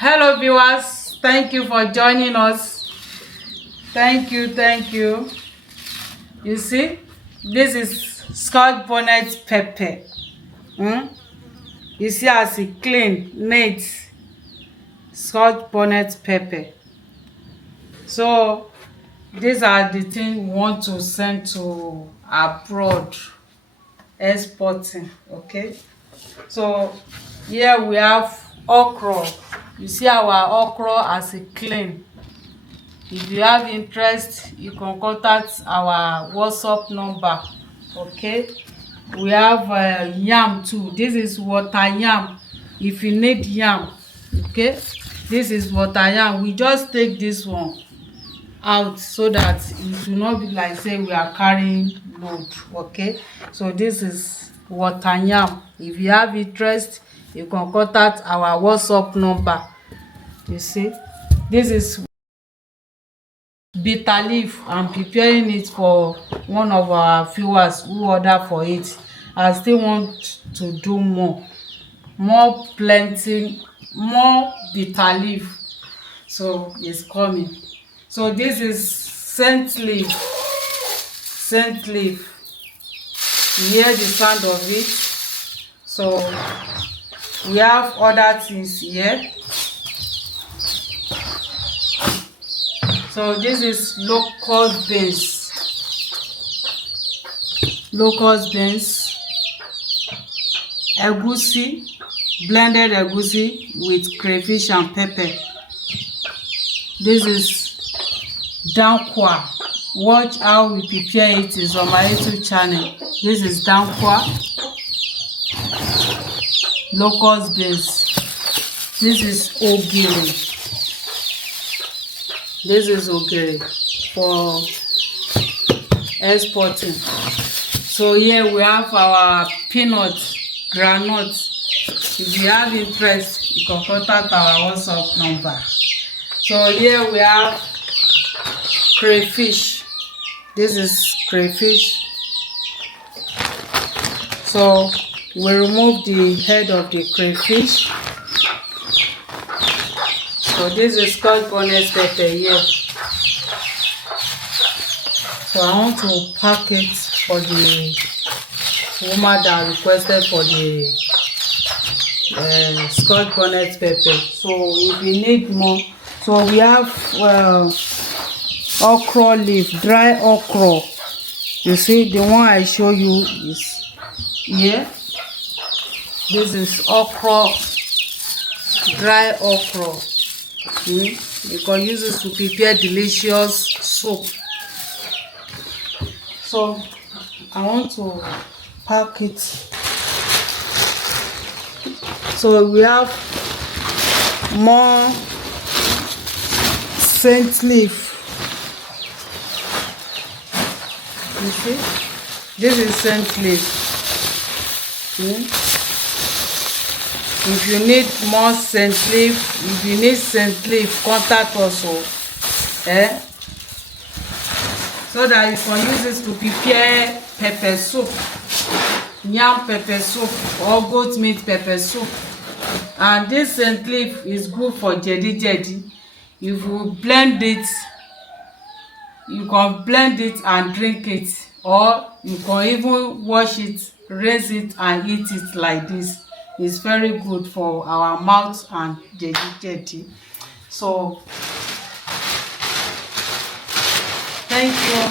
Hello viewers, thank you for joining us. Thank you. You see, this is scotch bonnet pepper. You see as it clean, neat, scotch bonnet pepper. So these are the things we want to send to abroad, exporting. Okay, so here we have okra. You see our okra as it clean. If you have interest, you can contact our WhatsApp number. Okay, we have yam too. This is water yam. If you need yam, okay, this is water yam. We just take this one out so that it will not be like say we are carrying load. Okay, so this is water yam. If you have interest, you can contact our WhatsApp number. You see, this is bitter leaf. I'm preparing it for one of our viewers who order for it. I still want to do more plenty, more bitter leaf, so it's coming. So this is scent leaf. You hear the sound of it. So we have other things here. So this is locust beans, egusi, blended egusi with crayfish and pepper. This is dankwa. Watch how we prepare it is on my YouTube channel. This is dankwa, locust beans. This is ogiri. This is ogiri for exporting. So here we have our peanut, groundnut. If you have interest, you can contact our WhatsApp number. So here we have crayfish. This is crayfish. So we remove the head of the crayfish. So this is scotch bonnet pepper here. So I want to pack it for the woman that requested for the scotch bonnet pepper. So if you need more, so we have okra leaf, dry okra. You see the one I show you is here. This is okra, dry okra. You can use this to prepare delicious soup. So I want to pack it. So we have more scent leaf. You see, this is scent leaf. If you need more scent leaf, contact us. So that you can use this to prepare pepper soup, yam pepper soup, or goat meat pepper soup. And this scent leaf is good for jedi. If you blend it, you can blend it and drink it, or you can even wash it, rinse it and eat it like this. It's very good for our mouth and jedi. So thank you.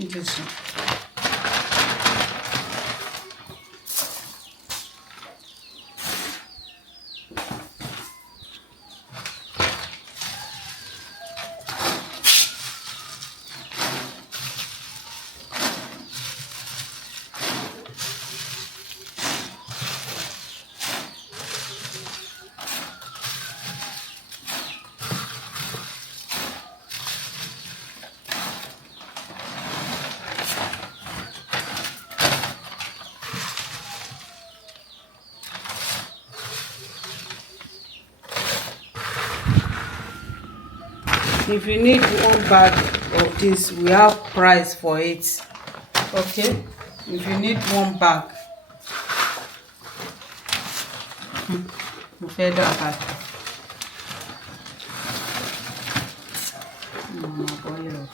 Interesting. If you need one bag of this, we have price for it. Okay, if you need one bag, mo fẹ́ dà bàtà. Bọ́lẹ̀ o.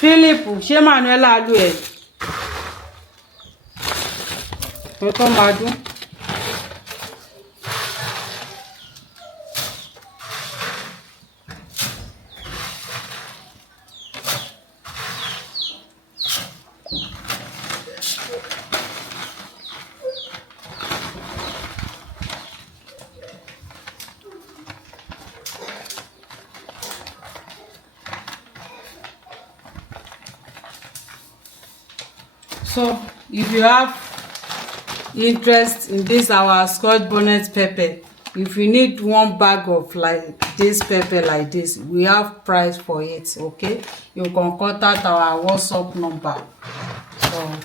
Philip, ṣé Manuela lù ẹ́? Pé kó máa dún. So if you have interest in this our scotch bonnet pepper, if you need one bag of like this pepper like this, we have price for it. Okay, you can contact our WhatsApp number. So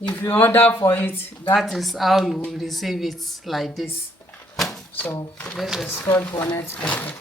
if you order for it, that is how you will receive it like this. So this is scotch bonnet pepper.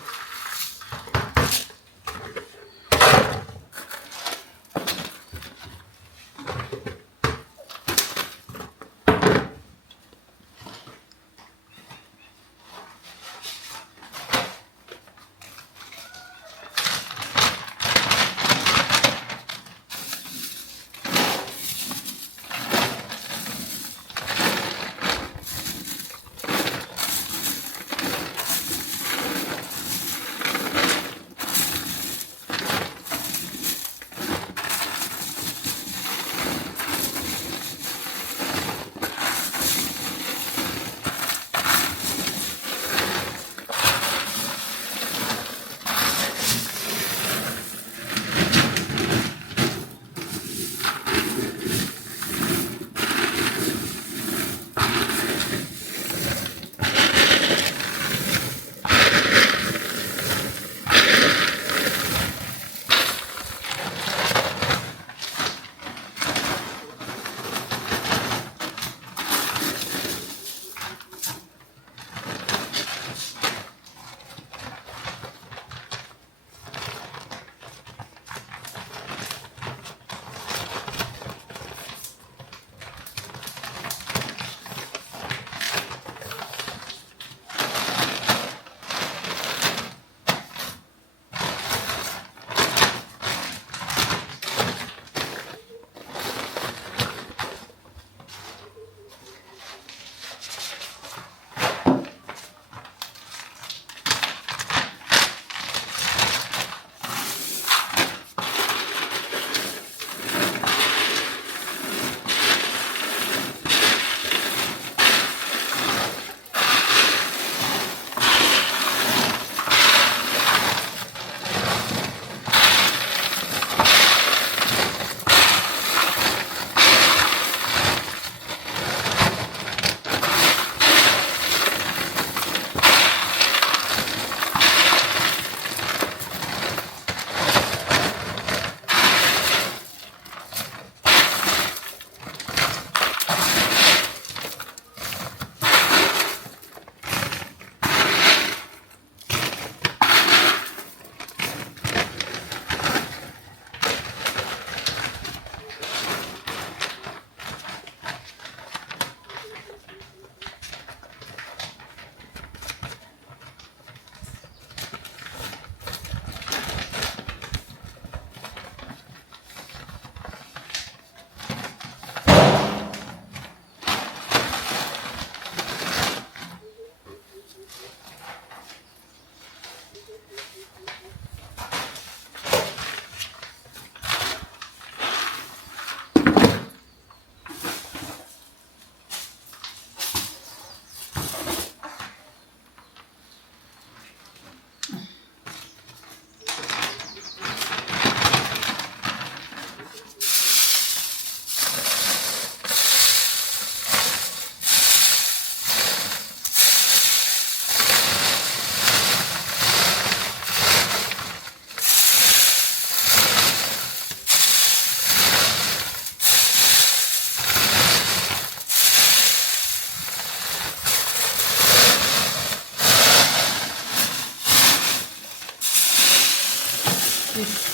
fish.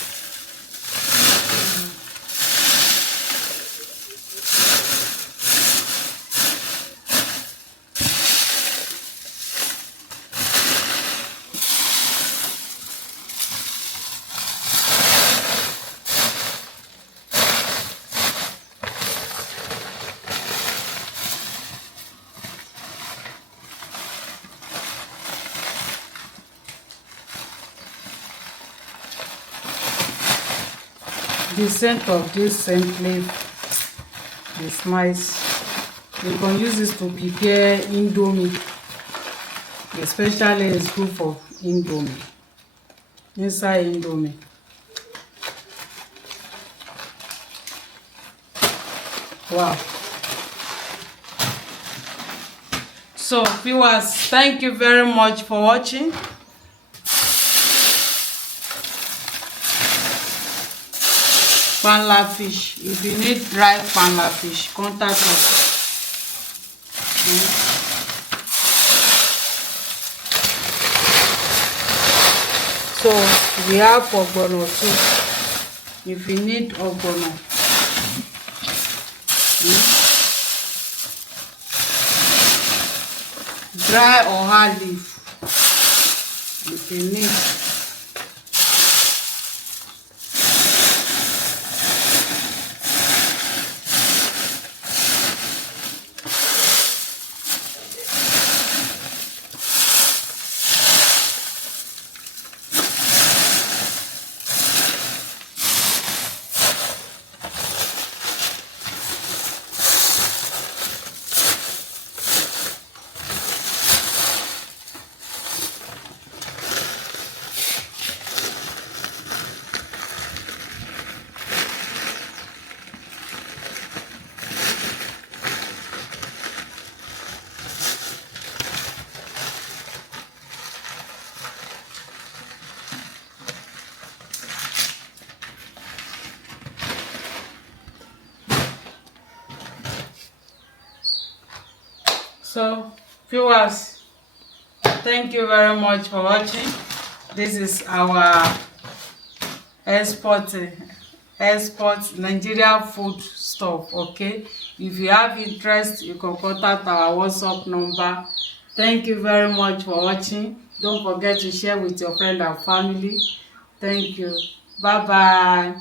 The scent of this scent leaf is nice. You can use this to prepare indomie, especially it's good for indomie, inside indomie. Wow. So viewers, thank you very much for watching. Panla fish. If you need dry panla fish, contact us. So we have ogbono too. If you need ogbono, dry or hard leaf. If you need. So viewers, thank you very much for watching. This is our export Nigerian food stuff. Okay, if you have interest, you can contact our WhatsApp number. Thank you very much for watching. Don't forget to share with your friend and family. Thank you. Bye bye.